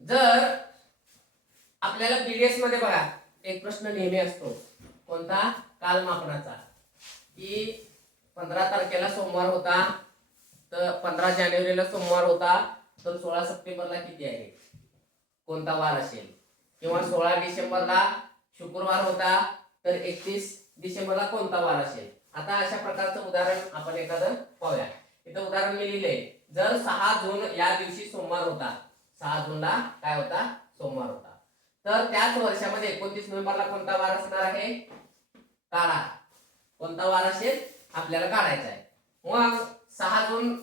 जर आपल्याला पीडीएस मध्ये बघा एक प्रश्न नेहमी असतो, कोणता? कालमापनाचा, की 15 तारखेला सोमवार होता, तर 15 जानेवारीला सोमवार होता, तर 16 सप्टेंबरला किती आहे, कोणता वार असेल? किंवा 16 डिसेंबरला शुक्रवार होता, तर 31 डिसेंबरला कोणता वार असेल? आता अशा प्रकारचं उदाहरण आपण एखादं पाहूया. इथं उदाहरण मी लिहिले, जर 6 जून या दिवशी सोमवार होता, 6 जूनला काय होता? सोमवार होता, तर त्याच वर्षामध्ये 29 नोव्हेंबरला कोणता वार असणार आहे? काढा, कोणता वार असेल आपल्याला काढायचा आहे. मग 6 जून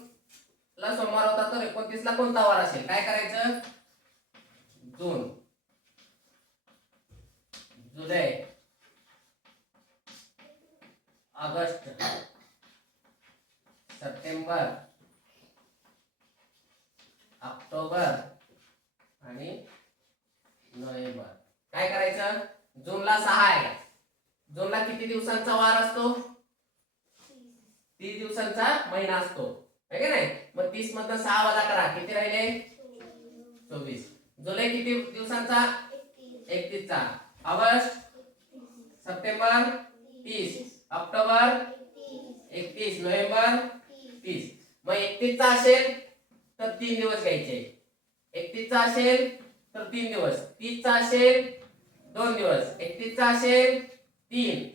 ला सोमवार होता, तर 29 ला कोणता वार असेल? काय करायचं? जून, जुलै, ऑगस्ट, सप्टेंबर, ऑक्टोबर आणि नोव्हेंबर. काय करायचं? जूनला 6 आहे, जूनला किती दिवसांचा वार असतो? 30 दिवसांचा महिना असतो, है की नाही? मग 30 मधनं 6 वजा करा, किती राहिले? 24. जुलै किती दिवसांचा? 31 चा. August, September 30, October 31, November 30. मग 31 चा असेल तर 3 दिवस घ्यायचे, 31 चा असेल तर 3 दिवस, 30 चा असेल 2 दिवस, 31 चा असेल 3,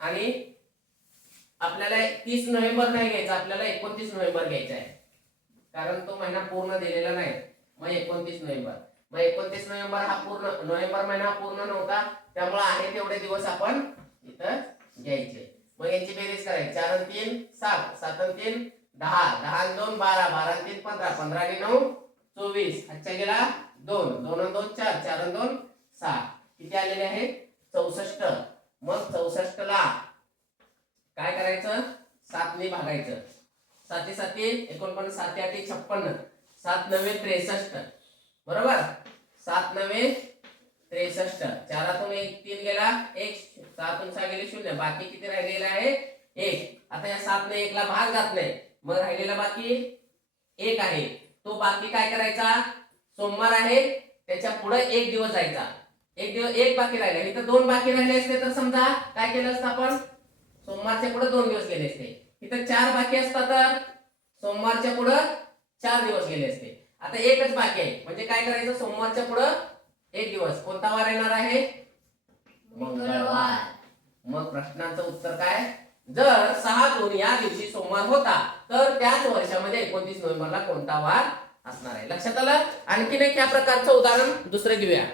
आणि आपल्याला 30 नोव्हेंबर नाही घ्यायचा, आपल्याला 29 नोव्हेंबर घ्यायचा आहे, कारण तो महिना पूर्ण दिलेला नाही. मग 29 नोव्हेंबर, मग 29 नोव्हेंबर हा पूर्ण, नोव्हेंबर महिना पूर्ण नव्हता, त्यामुळे आहे तेवढे दिवस आपण इथं घ्यायचे. मग यांची बेरीज करायची, 4 आणि 3 7, 7 आणि 3 10, 10 आणि 2 12, 12 आणि 3 15, 15 आणि 9 24, हातच्या गेला 2, 2 आणि 2 4, 4 आणि 2 6, किती आलेले आहे? 64. मग 64 ला काय करायचं? 7 ने भागायचं, 7 7 49, 7 8 56, 7 9 63, बरोबर? 7 9 63, 4 1 3 गेला 1, 7 6 गेले 0, बाकी किती राहिलेला आहे? 1. आता या 7 ने 1 ला भाग जात नाही, मग राहिलेला बाकी 1 आहे, तो बाकी काय करायचा? सोमवार आहे त्याच्या पुढे 1 दिवस जायचा, 1 दिवस 1 बाकी राहिला, इथं 2 बाकी राहिले असते तर समजा काय केलं असतं आपण? सोमवारच्या पुढे 2 दिवस गेले असते. इथं 4 बाकी असतात, तर सोमवारच्या पुढे 4 दिवस गेले असते. आता एकच बाकी आहे, म्हणजे काय करायचं? सोमवारच्या पुढे 1 दिवस, कोणता वार येणार आहे? मंगळवार. मग प्रश्नाचं उत्तर काय? जर 6 जून या दिवशी सोमवार होता, तर त्याच वर्षामध्ये 29 नोव्हेंबरला कोणता वार असणार आहे? लक्षात आलं? आणखीन एक या प्रकारचं उदाहरण दुसरे घेऊया.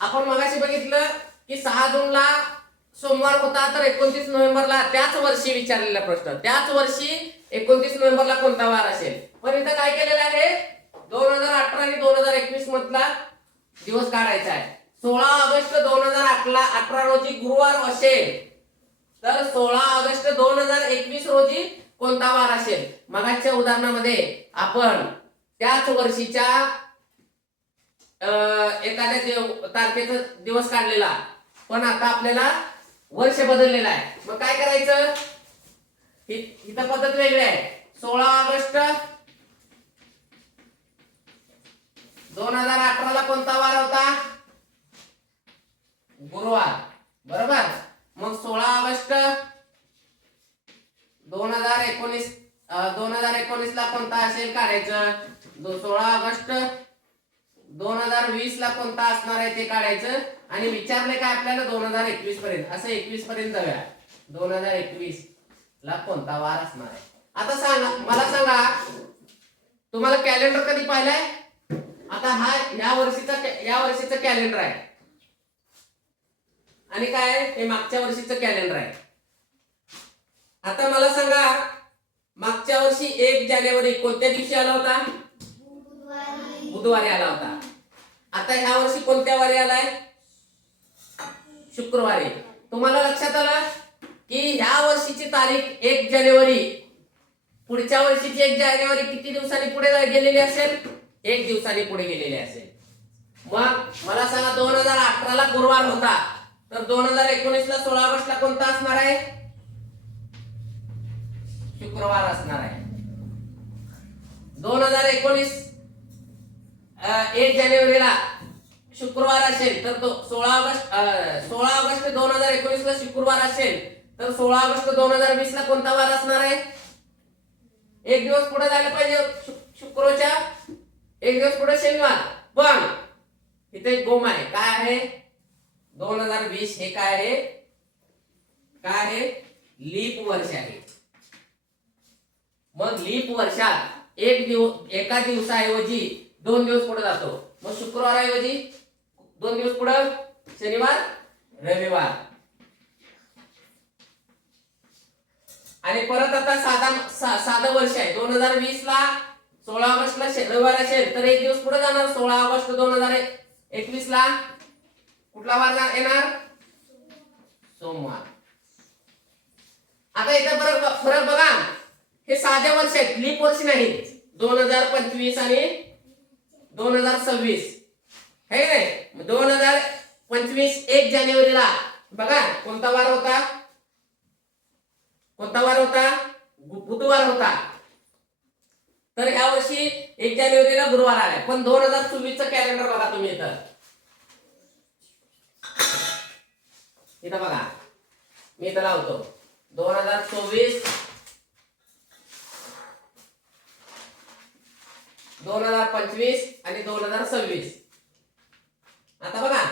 आपण मगाशी बघितलं की 6 जूनला सोमवार होता, तर 29 नोव्हेंबरला त्याच वर्षी विचारलेला प्रश्न, त्याच वर्षी 29 नोव्हेंबरला कोणता वार असेल? पण इथं काय केलेलं आहे? 2018 आणि 2021 मधला दिवस काढायचा आहे. 16 ऑगस्ट 2018 रोजी गुरुवार असेल, तर 16 ऑगस्ट 2021 रोजी कोणता वार असेल? मगाच्या उदाहरणामध्ये आपण त्याच वर्षीच्या एखाद्या तारखेचा दिवस काढलेला, पण आता आपल्याला वर्ष बदललेलं आहे. मग काय करायचं? इथं पद्धत वेगळी आहे. 16 ऑगस्ट 2018 ला कोणता वार होता? गुरुवार, बरोबर? मग 16 ऑगस्ट 2019 ला कोणता असेल काढायचं. 16 ऑगस्ट 2020 ला कोणता असणार आहे ते काढायचं, आणि विचारले काय आपल्याला 2021 पर्यंत, असं 21 पर्यंत जाऊया. 2021 ला कोणता वार असणार आहे? आता सांगा, मला सांगा, तुम्हाला कॅलेंडर कधी पाहिलंय? आता हा या वर्षीचं कॅलेंडर आहे, आणि काय हे मागच्या वर्षीचं कॅलेंडर आहे. आता मला सांगा, मागच्या वर्षी 1 जानेवारी कोणत्या दिवशी आला होता? बुधवारी आला होता. आता ह्या वर्षी कोणत्या वारी आलाय? शुक्रवारी. तुम्हाला लक्षात आलं की ह्या वर्षीची तारीख 1 जानेवारी, पुढच्या वर्षीची 1 जानेवारी किती दिवसांनी पुढे गेलेली असेल? 1 दिवसांनी पुढे गेलेली असेल. मग मला सांगा 2018 ला गुरुवार होता, तर 2019 ला 16 ऑगस्टला कोणता असणार आहे? शुक्रवार असणार आहे. 2019 1 जानेवारीला शुक्रवार असेल तर तो 16 ऑगस्ट 2019 ला शुक्रवार असेल तर 16 ऑगस्ट 2020 ला कोणता वार असणार आहे? एक दिवस पुढे जायला पाहिजे शुक्रवारच्या, एक दिवस पुढे शनिवार. पण इथे एक गोम आहे. काय आहे? 2020 हे काय आहे? काय आहे? लीप वर्ष आहे. मग लीप वर्षात एका दिवसाऐवजी 2 दिवस पुढे जातो. मग शुक्रवारऐवजी 2 दिवस पुढे शनिवार रविवार. आणि परत आता साधं वर्ष आहे. 2020 ला 16 ऑगस्टला रविवार असेल तर एक दिवस पुढे जाणार. 16 ऑगस्ट 2021 ला कुठला वार येणार? सोमवार. आता इथे फरक बघा, हे साधे वर्ष आहेत, लीप वर्ष नाही. 2025 आणि 2026 हे नाही. 2025 1 जानेवारीला बघा कोणता वार होता? कोणता वार होता? बुधवार होता. तर ह्या वर्षी 1 जानेवारीला गुरुवार आलाय. पण 2024 चं कॅलेंडर बघा तुम्ही इथं बघा, मी इथं लावतो 2024 2025 आणि 2026. आता बघा